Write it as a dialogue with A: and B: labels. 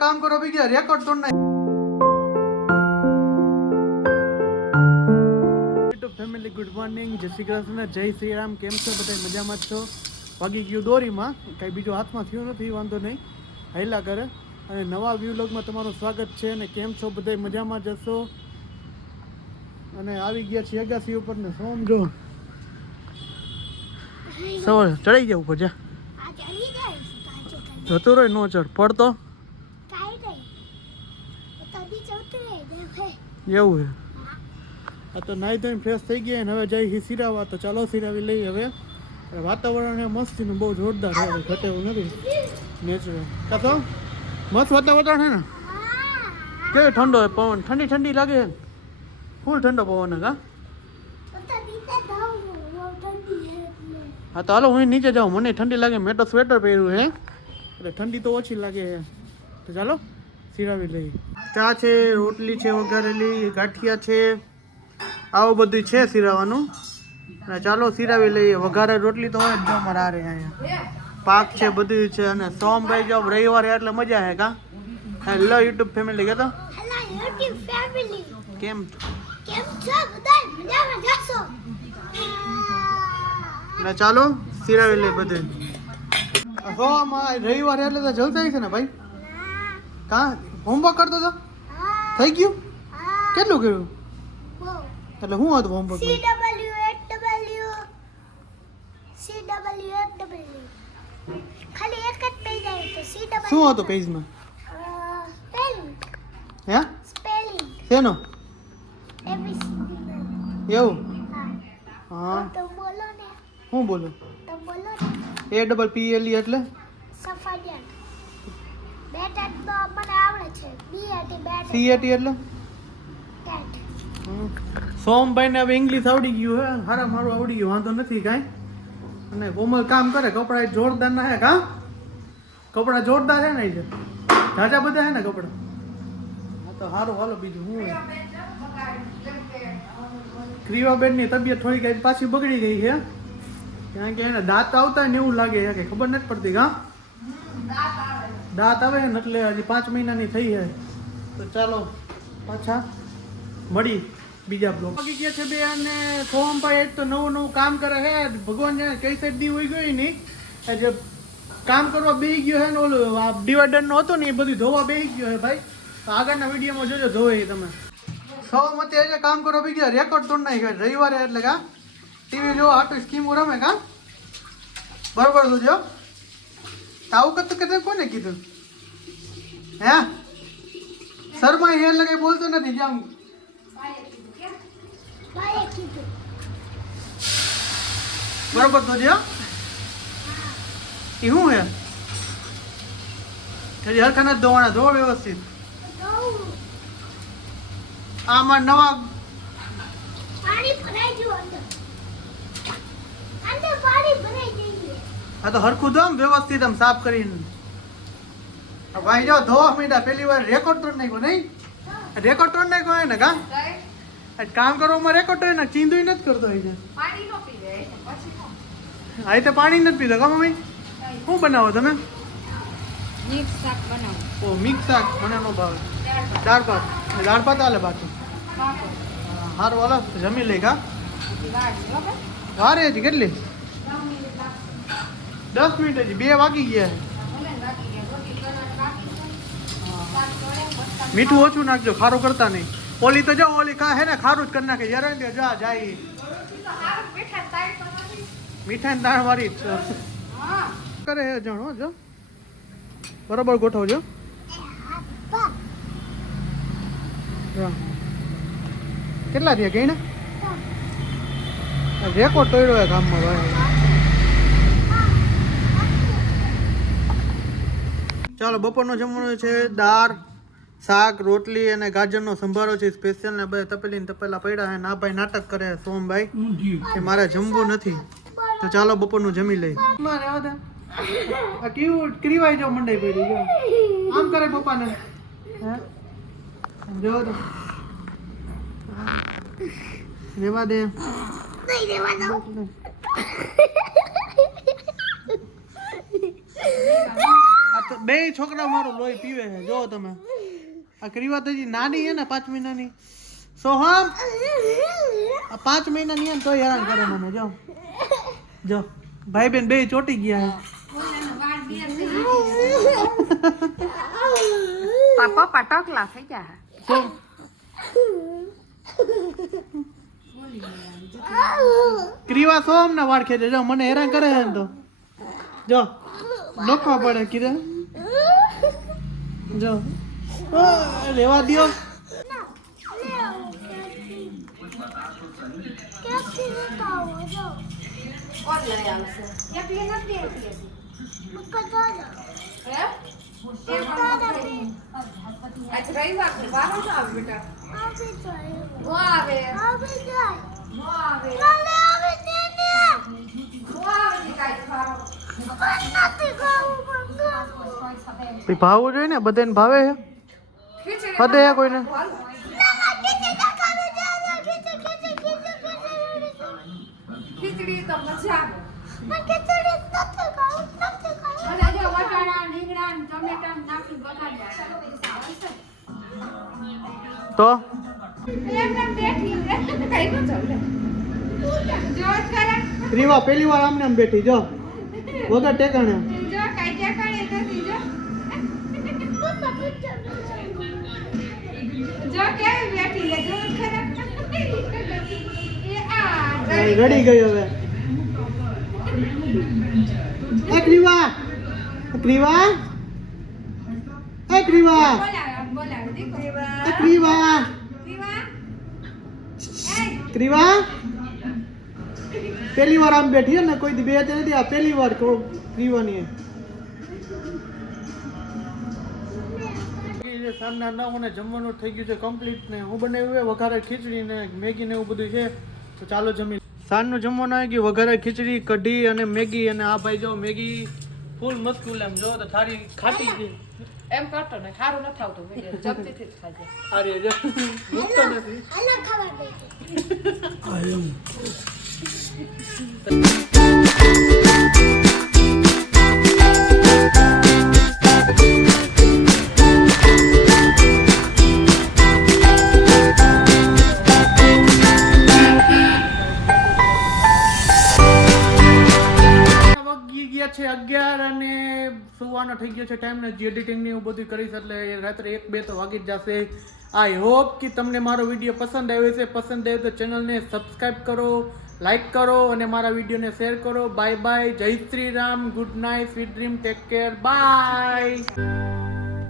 A: કામ કરો બી ગયા રેકોર્ડ તોડ નાખ. યુટ્યુબ ફેમિલી ગુડ મોર્નિંગ જય શ્રી કૃષ્ણ. જય શ્રી રામ. કેમ છો? બધા મજામાં જ છો? વાગી ગયું દોરીમાં. કાંઈ બીજું હાથમાં થયું નથી વાંધો નહીં. હાઈલા કરે. અને નવા વ્યુલોગમાં તમારું સ્વાગત છે અને કેમ છો? બધા મજામાં જશો અને આવી ગયા છીએ અગાસી ઉપર ને સોમ જો? સવાર ચડી ગયા ઉપર જા.
B: આ ચડી જાય કાચો કાચો.
A: જતો રહ્યો નો ચડ. પડતો
B: કાઈ નહીં તો તદી ચૌતરે દેખે
A: એવું છે? આ તો નાહી ધોઈને ફ્રેશ થઈ ગયા ને હવે જઈ સિરાવા તો ચાલો સિરાવી લઈ હવે. અને વાતાવરણ એ મસ્તીનું, બહુ જોરદાર છે. હવે ઘટે એવું નથી. નેચરલ કાતો મસ્ત વાતાવરણ છે ને? કેવો ઠંડો છે પવન? ઠંડી ઠંડી લાગે છે? ફૂલ ઠંડો પવન છે, કા?
B: તો તદી તે દાવ વો તદી હે એટલે
A: હા તો હાલો, હું નીચે જાઉં. મને ઠંડી લાગે, મેં તો સ્વેટર પહેર્યું છે. એટલે ઠંડી તો ઓછી લાગે છે. તો ચાલો સિરાવી લઈએ. ચા છે રોટલી છે વઘારેલી ગાંઠિયા છે આવું બધું છે સિરાવાનું અને ચાલો સિરાવી લઈએ. વઘારે રોટલી તો હોય જ અમારે હારે અહીંયા. પાક છે બધું છે. અને સોમભાઈ જો રવિવારે એટલે મજા છે કા? હેલો યુટ્યુબ ફેમિલી કહેતો કેમ? ને ચાલો સિરાવી લઈએ બધું સોમાં રવિવારે એટલે તો જલતા છે ને ભાઈ? કા? હોમવર્ક કરતો તો? થઈ ગયું? કેટલું કર્યું? એટલે શું હતું homework
B: C W at W C W at W ખાલી એક જ પેજ આવ્યું સી ડબલ્યુ
A: શું હતું પેજમાં હે?
B: સ્પેલિંગ
A: શેનો?
B: એબીસીડી
A: એવું?
B: હા.
A: હા
B: તો બોલો?
A: હું બોલું
B: તો
A: એ ડબલ પી એલ એટલે
B: સફરજન બેટા તો મને આવડે છે B AT bat
A: C AT એટલે?
B: ટેટ
A: સોમભાઈ ને હવે ઇંગ્લિશ આવડી ગયું હે હારા મારું આવડી ગયું વાંધો નથી કાંઈ. અને કોમલ કામ કરે કપડા એ જોરદાર ના હે કા? કપડા જોરદાર હે ને એ જાજા બધા હે ને કપડા? હા તો સારું હાલો બીજું હું હે ક્રિવાબેનની તબિયત થોડી કઈ પાછી બગડી ગઈ છે કારણ કે એને દાંત આવતા ને એવું લાગે છે કે ખબર નથી પડતી કા? દાંત આવે ને એટલે હજી પાંચ મહિનાની થઈ છે તો ચાલો પાછા મળી બીજા બ્લોગ બાકી ગયા છે બે અને સોમભાઈ એક તો નવું નવું કામ કરે છે. ભગવાન જાણે કઈ સાઈડ દી હોય ગઈ નહીં. એ જે કામ કરવા બેહી ગયો છે ને ઓલું આ ડિવાઈડર નો હતો ને એ બધું ધોવા બેહી ગયો છે ભાઈ. તો આગળના વિડીયોમાં જોજો ધોવે એ તમે. સો મતે આજે કામ કરવા બી ગયા રેકોર્ડ તોડ નાખી ગયા રવિવારે એટલે કા? ટીવી જો આટલી સ્કીમો રમે કા? બરોબર તો જો આવું કરતું કે કોને કીધું? હે? શર્મા હે એટલે કઈ બોલતો નથી જેમ બરોબર તો જે એ શું હે? હજી હરખાના નથી ધોવાના ધો વ્યવસ્થિત. આમાં નવા
B: પાણી ભરાઈ ગયું અંદર. અંદર પાણી ભરાઈ ગયું.
A: આ તો હરખું ધો આમ વ્યવસ્થિત આમ સાફ કરીને. ભાઈ જો ધોવા માંડ્યા પેલી વાર રેકોર્ડ તોડ નાખ્યો નહીં? રેકોર્ડ તોડ નાખ્યો હે ને કા કામ કામ કરવામાં રેકોર્ડ હોય ને ચીંદુય નથી કરતો હોય છે આ તો પાણી નથી પીતો કા મમ્મી? શું બનાવો તમે?
C: મિક્સ શાક બનાવો.
A: ઓ મિક્સ શાક મને નો ભાવે. દાળ ભાત. દાળ ભાત આલે બાકી. હારું હાલો જમી લઈ કા વારે હતી કેટલી? દસ મિનિટ હજી બે વાગી ગયા છે.
C: ભલે ને બાકી ગયા રોટી કરવાની બાકી છે શાક કરે બસ
A: મીઠું ઓછું નાખજો ખારું કરતા નહીં ઓલી તો જો ઓલી ખા હે ને ખારું જ કરી નાખે યાર દે જા જાય
C: સારું મીઠા તાળી તો નથી
A: મીઠાઈ ને દાળ વાળી જ છે.
C: હા
A: કરે હે જણો જો બરોબર ગોઠવજો
B: બા
A: જો. કેટલા રહ્યા ગઈ ને રેકોર્ડ તોડ્યો હે ગામમાં ભાઈ. ચાલો બપોરનો જમવાનું છે દાળ શાક રોટલી અને ગાજરનો સંભારો છે સ્પેશિયલ ને બધા તપેલી ને તપેલા પડ્યા છે. ના ભાઈ નાટક કરે સોમભાઈ કે મારે જમવું નથી. તો ચાલો બપોરનું જમી લઈ આ કેવું ક્રીવાઈ જો મંડાઈ પડી જો આમ કરે પપ્પાને. હે? જો તો. રેવા દે.
B: નહીં રેવા દઉં
A: આ બે છોકરા મારું લોહી પીવે છે. જો તમે. આ ક્રિવા તો નાની છે ને પાંચ મહિનાની સોહમ આ પાંચ મહિનાની ને તોય હેરાન કરે મને. જો જો ભાઈ બેન બે ચોટી ગયા
C: પપ્પા પટકલા થઈ ગયા
A: ક્રિવા સોમ ના વાળ ખેંચે. જો મને હેરાન કરે છે તો. જો નોખવા પડે કિરે જો. રેવા
B: જ
C: આવે
A: ભાઈ ભાવવું જોઈએ ને? બધાને ભાવે છે? હદે હે કોઈને?
C: તો
A: તો? રીવા, પહેલી વાર આમને આમ બેઠી, જો. વગર ટેકાણે. રડી ગઈ હવે એ ક્રીવા એ ક્રીવા એ ક્રીવા
C: બોલાવે બોલાવે દીકો
A: એ ક્રીવા
C: દીવા
A: ક્રીવા પહેલી વાર આમ બેઠી હે ને કોઈ દી બે તે નથી આ પહેલી વાર કહું ક્રીવાની સાંજના નવ અને જમવાનું થઈ ગયું છે કમ્પ્લીટ ને હું બનાવ્યું છે વઘારે ખીચડી ને મેગી ને એવું બધું છે. તો ચાલો જમી સાંજનું જમવાનું આવી ગયું વઘારે ખીચડી કઢી અને મેગી અને આ ભાઈ જો મેગી ફૂલ મસ્કુલ એમ જો તો થાળી ખાટી છે.
C: એમ કરતો ને ખારું ન થાવતું જમતી થી જ ખાજે.
A: અરે જો મૂકતો નથી.
B: આના ખાવા દે.
A: વાગી થઈ ગયો છે ટાઈમ ને એડિટિંગની એવું બધું કરીશ એટલે રાત્રે એક બે તો વાગી જ જશે. આઈ હોપ કે તમને મારો વીડિયો પસંદ આવ્યો છે પસંદ આવ્યો તો ચેનલને સબસ્ક્રાઈબ કરો લાઈક કરો અને મારા વિડીયોને શેર કરો. Bye bye Jai Shri Ram. Good night sweet dream take care bye